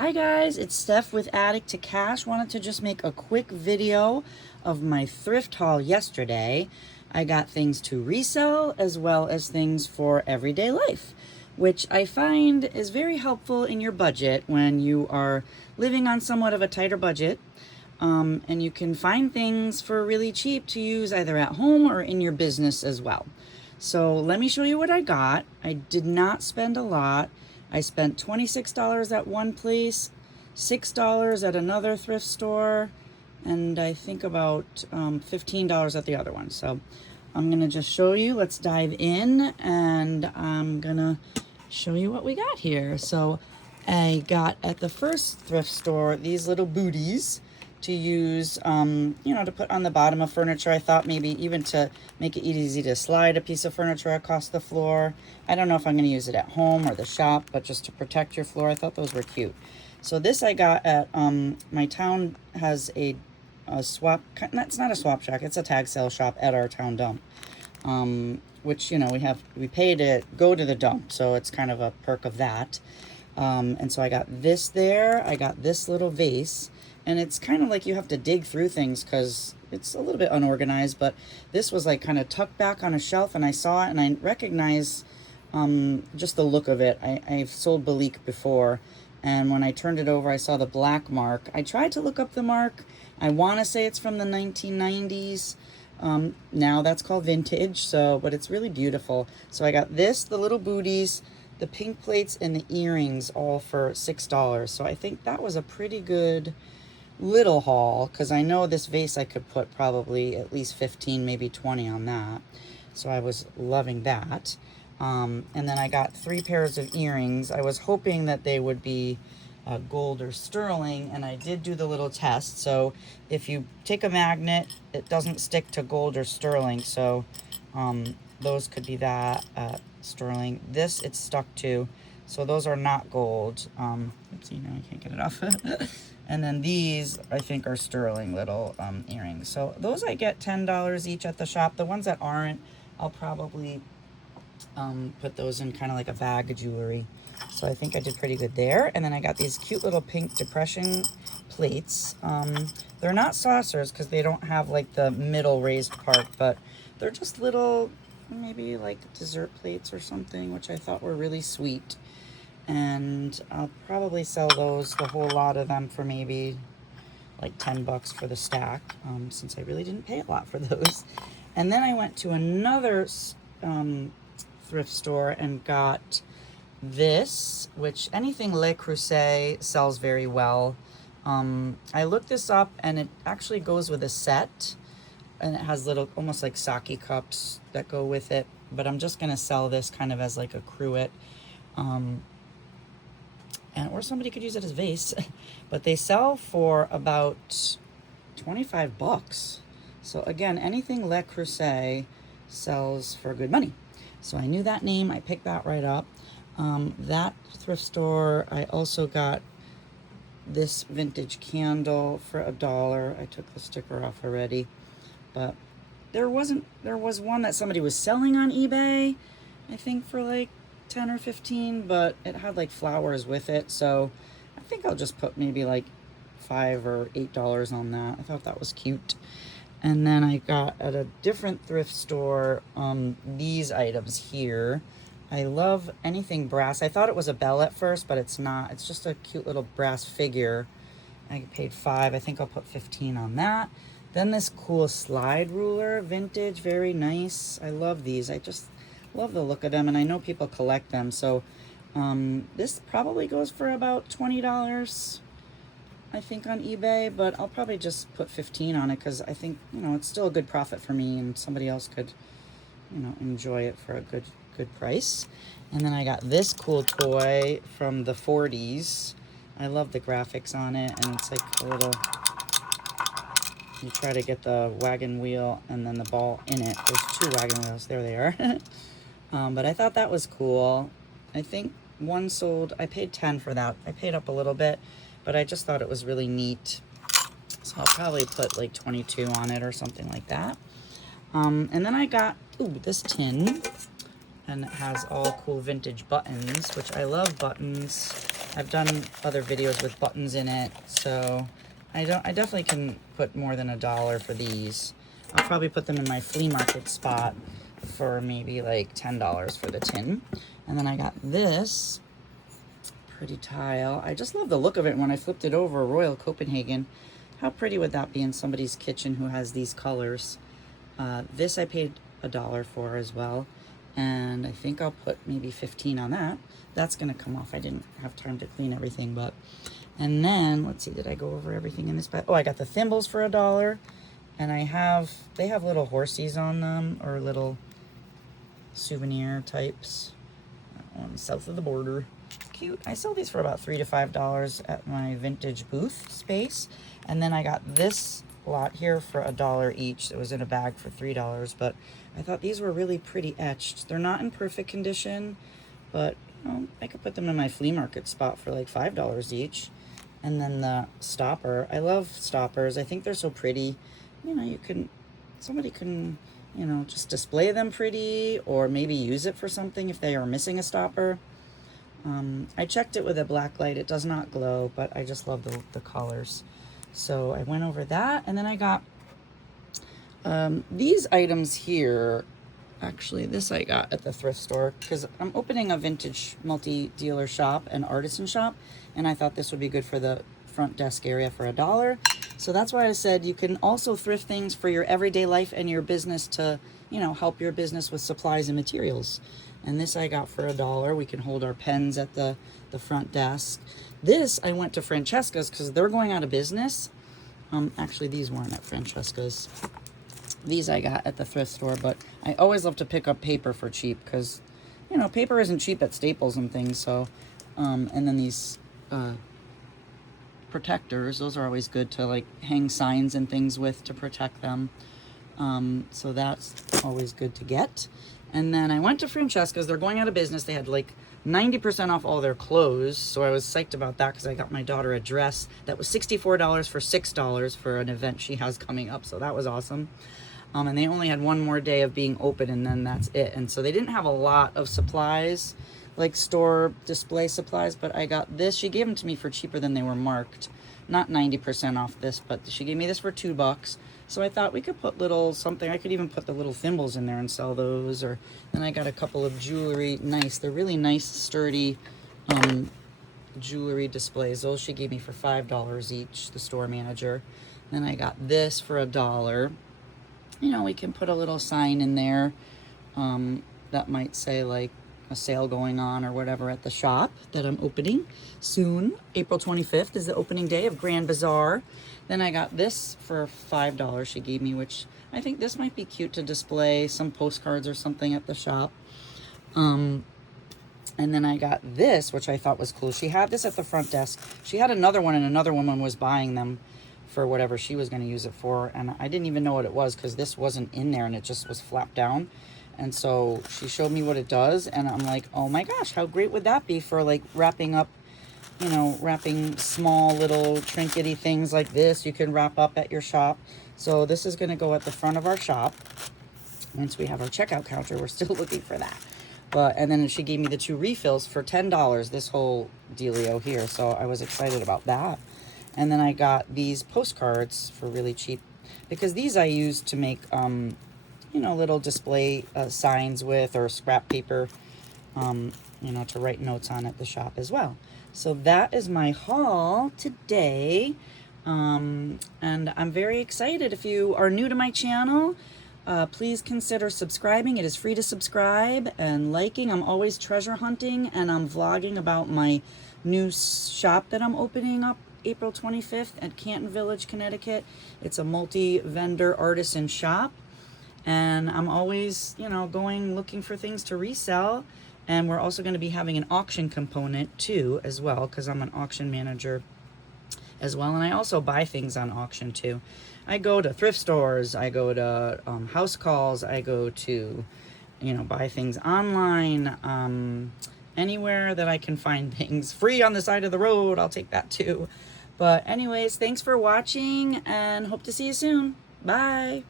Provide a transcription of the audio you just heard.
Hi guys, it's Steph with Attic to Cash. Wanted to just make a quick video of my thrift haul yesterday. I got things to resell as well as things for everyday life, which I find is very helpful in your budget when you are living on somewhat of a tighter budget. And you can find things for really cheap to use either at home or in your business as well. So let me show you what I got. I did not spend a lot. I spent $26 at one place, $6 at another thrift store, and I think about $15 at the other one. So I'm gonna just show you. Let's dive in, and I'm gonna show you what we got here. So I got at the first thrift store these little booties to use, to put on the bottom of furniture. I thought maybe even to make it easy to slide a piece of furniture across the floor. I don't know if I'm going to use it at home or the shop, but just to protect your floor. I thought those were cute. So this I got at, my town has a swap, it's not a swap shack, it's a tag sale shop at our town dump. Which, we pay to go to the dump, so it's kind of a perk of that. And so I got this there. I got this little vase. And it's kind of like you have to dig through things because it's a little bit unorganized, but this was like kind of tucked back on a shelf, and I saw it and I recognize just the look of it. I've sold Belique before, and when I turned it over, I saw the black mark. I tried to look up the mark. I want to say it's from the 1990s. Now that's called vintage, but it's really beautiful. So I got this, the little booties, the pink plates, and the earrings all for $6. So I think that was a pretty good little haul, because I know this vase I could put probably at least 15, maybe 20 on that. So I was loving that. And then I got 3 pairs of earrings. I was hoping that they would be gold or sterling, and I did do the little test. So if you take a magnet, it doesn't stick to gold or sterling. So those could be that sterling. This it's stuck to. So those are not gold. Oopsie, now I can't get it off. And then these, I think, are sterling little earrings. So those I get $10 each at the shop. The ones that aren't, I'll probably put those in kind of like a bag of jewelry. So I think I did pretty good there. And then I got these cute little pink depression plates. They're not saucers because they don't have like the middle raised part, but they're just little, maybe like dessert plates or something, which I thought were really sweet. And I'll probably sell those, the whole lot of them, for maybe like $10 for the stack, since I really didn't pay a lot for those. And then I went to another thrift store and got this, which anything Le Creuset sells very well. I looked this up, and it actually goes with a set, and it has little almost like sake cups that go with it. But I'm just gonna sell this kind of as like a cruet. Or somebody could use it as vase, but they sell for about $25. So again, anything Le Creuset sells for good money. So I knew that name. I picked that right up. That thrift store, I also got this vintage candle for $1. I took the sticker off already, but there was one that somebody was selling on eBay, I think for like 10 or 15, but it had like flowers with it, so I think I'll just put maybe like $5 or $8 on that. I thought that was cute. And then I got at a different thrift store these items here. I love anything brass. I thought it was a bell at first, but it's not. It's just a cute little brass figure. I paid $5. I think I'll put 15 on that. Then this cool slide ruler, vintage, very nice. I love these. I just love the look of them, and I know people collect them. So this probably goes for about $20, I think, on eBay, but I'll probably just put 15 on it because I think, it's still a good profit for me, and somebody else could, enjoy it for a good price. And then I got this cool toy from the 40s. I love the graphics on it, and it's like a little, you try to get the wagon wheel and then the ball in it. There's 2 wagon wheels. There they are. But I thought that was cool. I think one sold, I paid 10 for that. I paid up a little bit, but I just thought it was really neat. So I'll probably put like 22 on it or something like that. And then I got, this tin, and it has all cool vintage buttons, which I love buttons. I've done other videos with buttons in it, so I definitely can put more than $1 for these. I'll probably put them in my flea market spot for maybe like $10 for the tin. And then I got this pretty tile. I just love the look of it. When I flipped it over, Royal Copenhagen, how pretty would that be in somebody's kitchen who has these colors? This I paid $1 for as well, and I think I'll put maybe 15 on that. That's gonna come off. I didn't have time to clean everything, but. And then let's see, did I go over everything in this bag? Oh, I got the thimbles for $1, and they have little horsies on them, or little souvenir types on south of the border. Cute. I sell these for about $3 to $5 at my vintage booth space. And then I got this lot here for $1 each. It was in a bag for $3, but I thought these were really pretty etched. They're not in perfect condition, but you know, I could put them in my flea market spot for like $5 each. And then the stopper, I love stoppers. I think they're so pretty. You know, somebody can, you know, just display them pretty, or maybe use it for something if they are missing a stopper. I checked it with a black light. It does not glow, but I just love the colors. So I went over that, and then I got these items here. Actually, this I got at the thrift store because I'm opening a vintage multi-dealer shop and artisan shop, and I thought this would be good for the front desk area for $1. So that's why I said you can also thrift things for your everyday life and your business to, you know, help your business with supplies and materials. And this I got for $1. We can hold our pens at the front desk. This I went to Francesca's because they're going out of business. Actually, these weren't at Francesca's. These I got at the thrift store, but I always love to pick up paper for cheap because, you know, paper isn't cheap at Staples and things. So, and then these protectors, those are always good to like hang signs and things with to protect them. So that's always good to get. And then I went to Francesca's. They're going out of business. They had like 90% off all their clothes. So I was psyched about that because I got my daughter a dress that was $64 for $6 for an event she has coming up. So that was awesome. And they only had one more day of being open, and then that's it. And so they didn't have a lot of supplies, like store display supplies, but I got this. She gave them to me for cheaper than they were marked. Not 90% off this, but she gave me this for $2. So I thought we could put little something. I could even put the little thimbles in there and sell those. Or then I got a couple of jewelry. Nice. They're really nice, sturdy jewelry displays. Those she gave me for $5 each, the store manager. Then I got this for $1. You know, we can put a little sign in there that might say like a sale going on or whatever at the shop that I'm opening soon. April 25th is the opening day of Grand Bazaar. Then I got this for $5 she gave me, which I think this might be cute to display some postcards or something at the shop. And then I got this, which I thought was cool. She had this at the front desk. She had another one, and another woman was buying them for whatever she was going to use it for. And I didn't even know what it was because this wasn't in there and it just was flapped down. And so she showed me what it does, and I'm like, oh my gosh, how great would that be for like wrapping up, you know, wrapping small little trinkety things like this. You can wrap up at your shop. So this is going to go at the front of our shop. Once we have our checkout counter, we're still looking for that. But, and then she gave me the 2 refills for $10, this whole dealio here. So I was excited about that. And then I got these postcards for really cheap, because these I used to make, you know, little display signs with, or scrap paper, you know, to write notes on at the shop as well. So that is my haul today. And I'm very excited. If you are new to my channel, please consider subscribing. It is free to subscribe, and liking. I'm always treasure hunting, and I'm vlogging about my new shop that I'm opening up April 25th at Canton Village, Connecticut. It's a multi-vendor artisan shop, and I'm always, you know, looking for things to resell. And we're also going to be having an auction component too as well, because I'm an auction manager as well, and I also buy things on auction too. I go to thrift stores, I go to house calls, I go to, you know, buy things online, anywhere that I can find things free on the side of the road, I'll take that too. But anyways, thanks for watching, and hope to see you soon. Bye.